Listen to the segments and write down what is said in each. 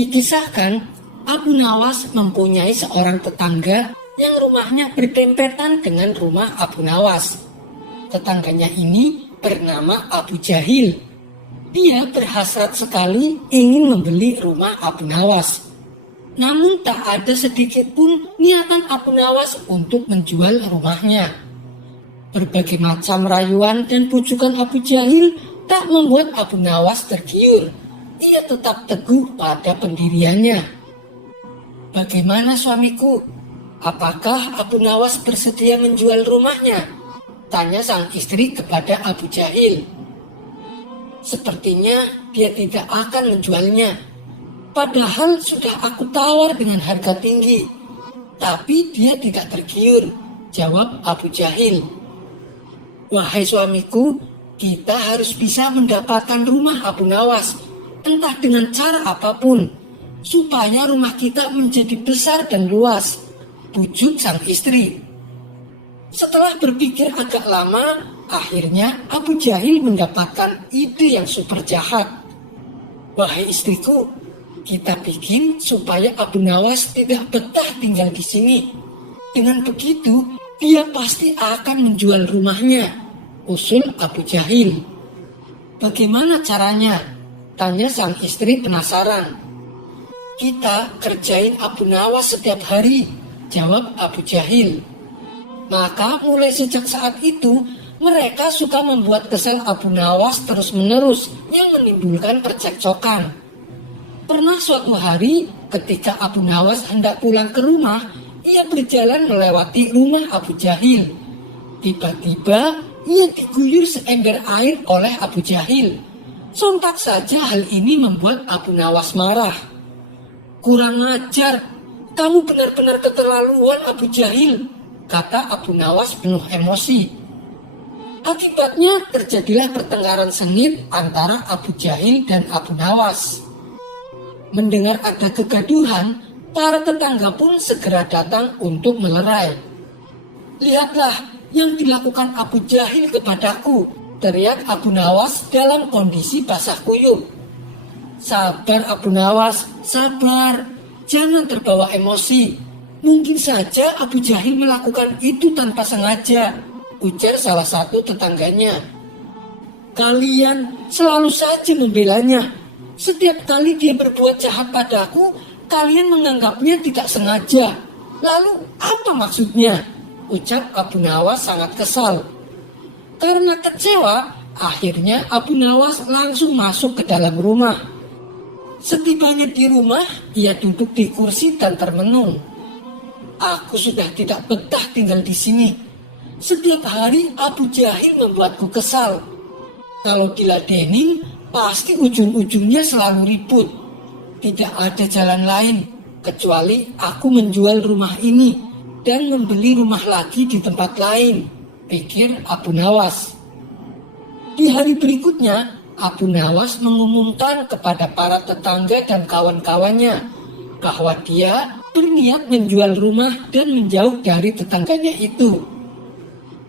Dikisahkan, Abu Nawas mempunyai seorang tetangga yang rumahnya berdempetan dengan rumah Abu Nawas. Tetangganya ini bernama Abu Jahil. Dia berhasrat sekali ingin membeli rumah Abu Nawas. Namun tak ada sedikit pun niatan Abu Nawas untuk menjual rumahnya. Berbagai macam rayuan dan bujukan Abu Jahil tak membuat Abu Nawas tergiur. Ia tetap teguh pada pendiriannya. "Bagaimana suamiku? Apakah Abu Nawas bersedia menjual rumahnya?" tanya sang istri kepada Abu Jahil. "Sepertinya dia tidak akan menjualnya. Padahal sudah aku tawar dengan harga tinggi. Tapi dia tidak tergiur," jawab Abu Jahil. "Wahai suamiku, kita harus bisa mendapatkan rumah Abu Nawas, entah dengan cara apapun, supaya rumah kita menjadi besar dan luas," bujuk sang istri. Setelah berpikir agak lama, akhirnya Abu Jahil mendapatkan ide yang super jahat. "Wahai istriku, kita bikin supaya Abu Nawas tidak betah tinggal di sini. Dengan begitu, dia pasti akan menjual rumahnya," usul Abu Jahil. "Bagaimana caranya?" tanya sang istri penasaran. "Kita kerjain Abu Nawas setiap hari," jawab Abu Jahil. Maka mulai sejak saat itu, mereka suka membuat kesal Abu Nawas terus-menerus yang menimbulkan percekcokan. Pernah suatu hari, ketika Abu Nawas hendak pulang ke rumah, ia berjalan melewati rumah Abu Jahil. Tiba-tiba, ia diguyur seember air oleh Abu Jahil. Sontak saja hal ini membuat Abu Nawas marah. "Kurang ajar, kamu benar-benar keterlaluan Abu Jahil," kata Abu Nawas penuh emosi. Akibatnya terjadilah pertengkaran sengit antara Abu Jahil dan Abu Nawas. Mendengar ada kegaduhan, para tetangga pun segera datang untuk melerai. "Lihatlah yang dilakukan Abu Jahil kepadaku," teriak Abu Nawas dalam kondisi basah kuyup. "Sabar Abu Nawas, sabar. Jangan terbawa emosi. Mungkin saja Abu Jahil melakukan itu tanpa sengaja," ujar salah satu tetangganya. "Kalian selalu saja membelanya. Setiap kali dia berbuat jahat padaku, kalian menganggapnya tidak sengaja. Lalu apa maksudnya?" ucap Abu Nawas sangat kesal. Karena kecewa, akhirnya Abu Nawas langsung masuk ke dalam rumah. Setibanya di rumah, ia duduk di kursi dan termenung. "Aku sudah tidak betah tinggal di sini. Setiap hari Abu Jahil membuatku kesal. Kalau diladenin, pasti ujung-ujungnya selalu ribut. Tidak ada jalan lain kecuali aku menjual rumah ini dan membeli rumah lagi di tempat lain," pikir Abu Nawas. Di hari berikutnya, Abu Nawas mengumumkan kepada para tetangga dan kawan-kawannya bahwa dia berniat menjual rumah dan menjauh dari tetangganya itu.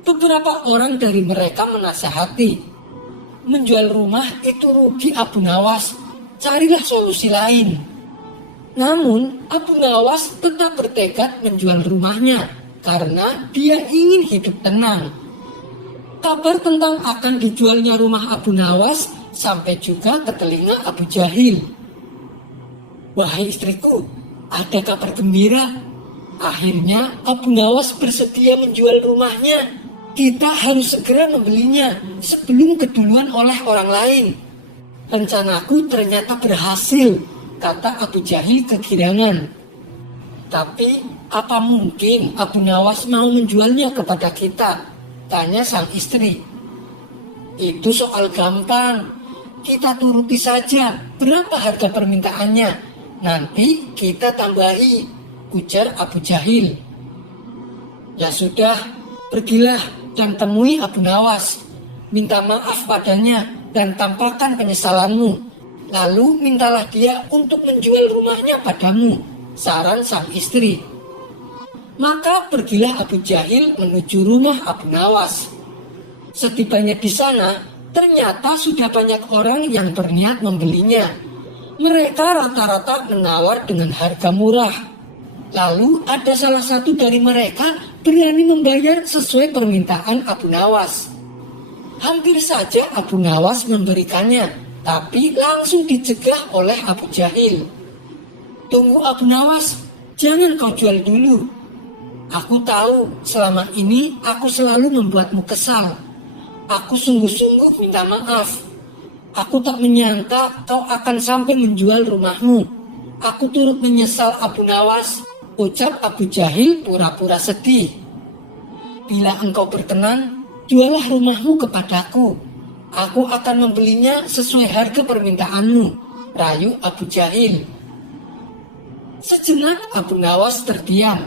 Beberapa orang dari mereka menasihati, "Menjual rumah itu rugi Abu Nawas, carilah solusi lain." Namun Abu Nawas tetap bertekad menjual rumahnya karena dia ingin hidup tenang. Kabar tentang akan dijualnya rumah Abu Nawas sampai juga ke telinga Abu Jahil. "Wahai istriku, ada kabar gembira. Akhirnya Abu Nawas bersedia menjual rumahnya. Kita harus segera membelinya sebelum keduluan oleh orang lain. Rencanaku ternyata berhasil," kata Abu Jahil kegirangan. "Tapi apa mungkin Abu Nawas mau menjualnya kepada kita?" tanya sang istri. "Itu soal gampang. Kita turuti saja berapa harga permintaannya. Nanti kita tambahi," ujar Abu Jahil. "Ya sudah, pergilah dan temui Abu Nawas. Minta maaf padanya dan tampakkan penyesalanmu. Lalu mintalah dia untuk menjual rumahnya padamu," saran sang istri. Maka pergilah Abu Jahil menuju rumah Abu Nawas. Setibanya di sana, ternyata sudah banyak orang yang berniat membelinya. Mereka rata-rata menawar dengan harga murah. Lalu ada salah satu dari mereka berani membayar sesuai permintaan Abu Nawas. Hampir saja Abu Nawas memberikannya, tapi langsung dicegah oleh Abu Jahil. "Tunggu Abu Nawas, jangan kau jual dulu. Aku tahu selama ini aku selalu membuatmu kesal. Aku sungguh-sungguh minta maaf. Aku tak menyangka kau akan sampai menjual rumahmu. Aku turut menyesal Abu Nawas," ucap Abu Jahil pura-pura sedih. "Bila engkau berkenan, jualah rumahmu kepadaku. Aku akan membelinya sesuai harga permintaanmu," rayu Abu Jahil. Sejenak Abu Nawas terdiam.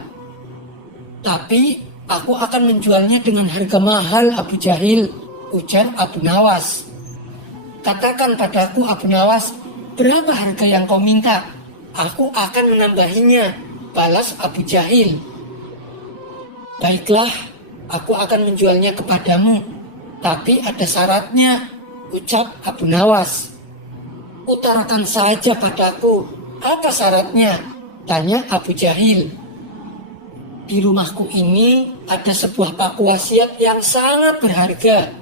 "Tapi aku akan menjualnya dengan harga mahal, Abu Jahil," ujar Abu Nawas. "Katakan padaku Abu Nawas, berapa harga yang kau minta? Aku akan menambahinya," balas Abu Jahil. "Baiklah, aku akan menjualnya kepadamu, tapi ada syaratnya," ucap Abu Nawas. "Utarakan saja padaku, apa syaratnya?" tanya Abu Jahil. "Di rumahku ini ada sebuah paku wasiat yang sangat berharga,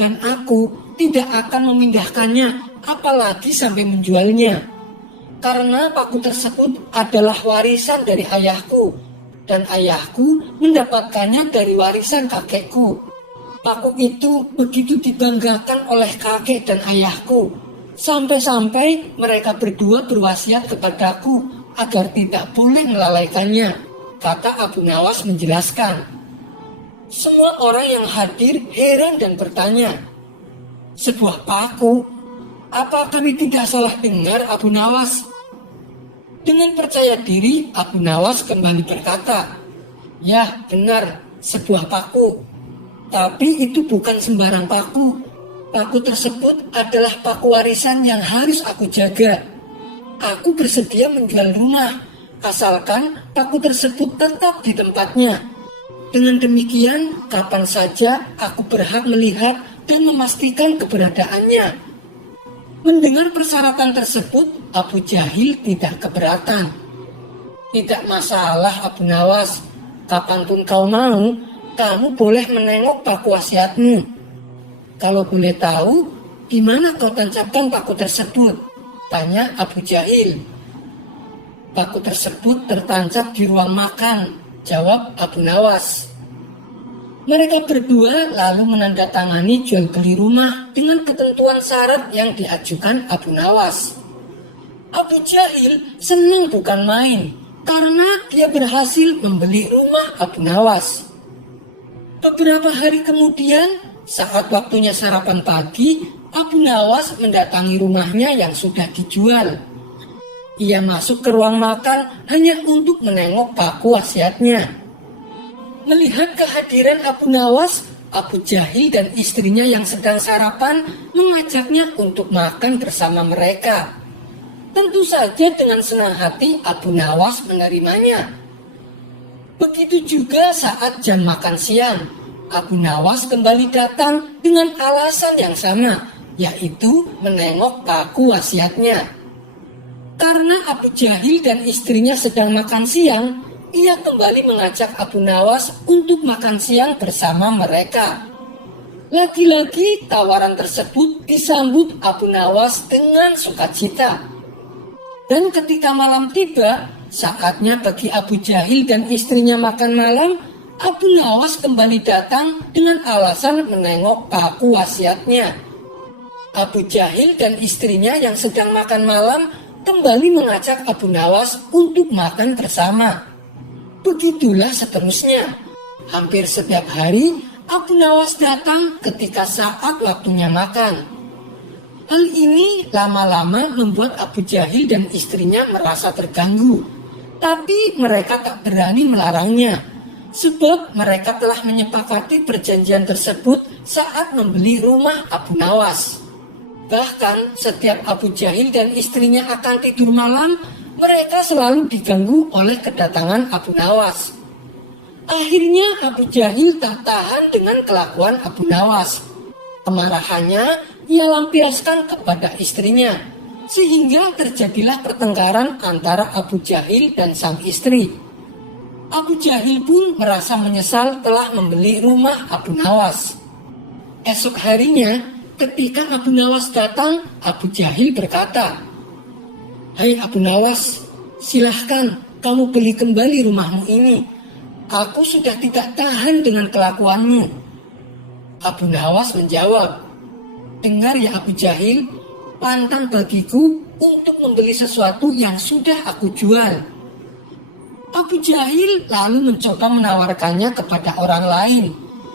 dan aku tidak akan memindahkannya apalagi sampai menjualnya. Karena paku tersebut adalah warisan dari ayahku, dan ayahku mendapatkannya dari warisan kakekku. Paku itu begitu dibanggakan oleh kakek dan ayahku, sampai-sampai mereka berdua berwasiat kepadaku agar tidak boleh melalaikannya," kata Abu Nawas menjelaskan. Semua orang yang hadir heran dan bertanya, "Sebuah paku? Apa kami tidak salah dengar, Abu Nawas?" Dengan percaya diri, Abu Nawas kembali berkata, "Ya, benar, sebuah paku. Tapi itu bukan sembarang paku. Paku tersebut adalah paku warisan yang harus aku jaga. Aku bersedia menjual rumah, asalkan paku tersebut tetap di tempatnya. Dengan demikian, kapan saja aku berhak melihat dan memastikan keberadaannya." Mendengar persyaratan tersebut, Abu Jahil tidak keberatan. "Tidak masalah Abu Nawas, kapanpun kau mau, kamu boleh menengok paku wasiatmu. Kalau boleh tahu, di mana kau tancapkan paku tersebut?" tanya Abu Jahil. "Paku tersebut tertancap di ruang makan," jawab Abu Nawas. Mereka berdua lalu menandatangani jual beli rumah dengan ketentuan syarat yang diajukan Abu Nawas. Abu Jahil senang bukan main karena dia berhasil membeli rumah Abu Nawas. Beberapa hari kemudian, saat waktunya sarapan pagi, Abu Nawas mendatangi rumahnya yang sudah dijual. Ia masuk ke ruang makan hanya untuk menengok paku wasiatnya. Melihat kehadiran Abu Nawas, Abu Jahil dan istrinya yang sedang sarapan mengajaknya untuk makan bersama mereka. Tentu saja dengan senang hati Abu Nawas menerimanya. Begitu juga saat jam makan siang, Abu Nawas kembali datang dengan alasan yang sama, yaitu menengok paku wasiatnya. Karena Abu Jahil dan istrinya sedang makan siang, ia kembali mengajak Abu Nawas untuk makan siang bersama mereka. Lagi-lagi tawaran tersebut disambut Abu Nawas dengan sukacita. Dan ketika malam tiba, saatnya bagi Abu Jahil dan istrinya makan malam, Abu Nawas kembali datang dengan alasan menengok paku wasiatnya. Abu Jahil dan istrinya yang sedang makan malam kembali mengajak Abu Nawas untuk makan bersama. Begitulah seterusnya. Hampir setiap hari Abu Nawas datang ketika saat waktunya makan. Hal ini lama-lama membuat Abu Jahil dan istrinya merasa terganggu. Tapi mereka tak berani melarangnya, sebab mereka telah menyepakati perjanjian tersebut saat membeli rumah Abu Nawas. Bahkan setiap Abu Jahil dan istrinya akan tidur malam, mereka selalu diganggu oleh kedatangan Abu Nawas. Akhirnya Abu Jahil tak tahan dengan kelakuan Abu Nawas. Kemarahannya ia lampiaskan kepada istrinya, Sehingga terjadilah pertengkaran antara Abu Jahil dan sang istri. Abu Jahil pun merasa menyesal telah membeli rumah Abu Nawas. Esok harinya, ketika Abu Nawas datang, Abu Jahil berkata, "Hai Abu Nawas, silahkan kamu beli kembali rumahmu ini. Aku sudah tidak tahan dengan kelakuanmu." Abu Nawas menjawab, "Dengar ya Abu Jahil, pantang bagiku untuk membeli sesuatu yang sudah aku jual." Abu Jahil lalu mencoba menawarkannya kepada orang lain,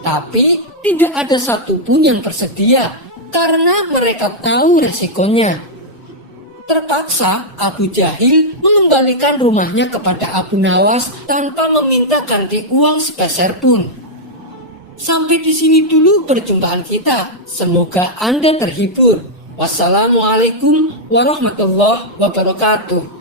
tapi tidak ada satupun yang bersedia karena mereka tahu resikonya. Terpaksa Abu Jahil mengembalikan rumahnya kepada Abu Nawas tanpa meminta ganti uang sepeser pun. Sampai di sini dulu perjumpaan kita. Semoga Anda terhibur. Wassalamualaikum warahmatullahi wabarakatuh.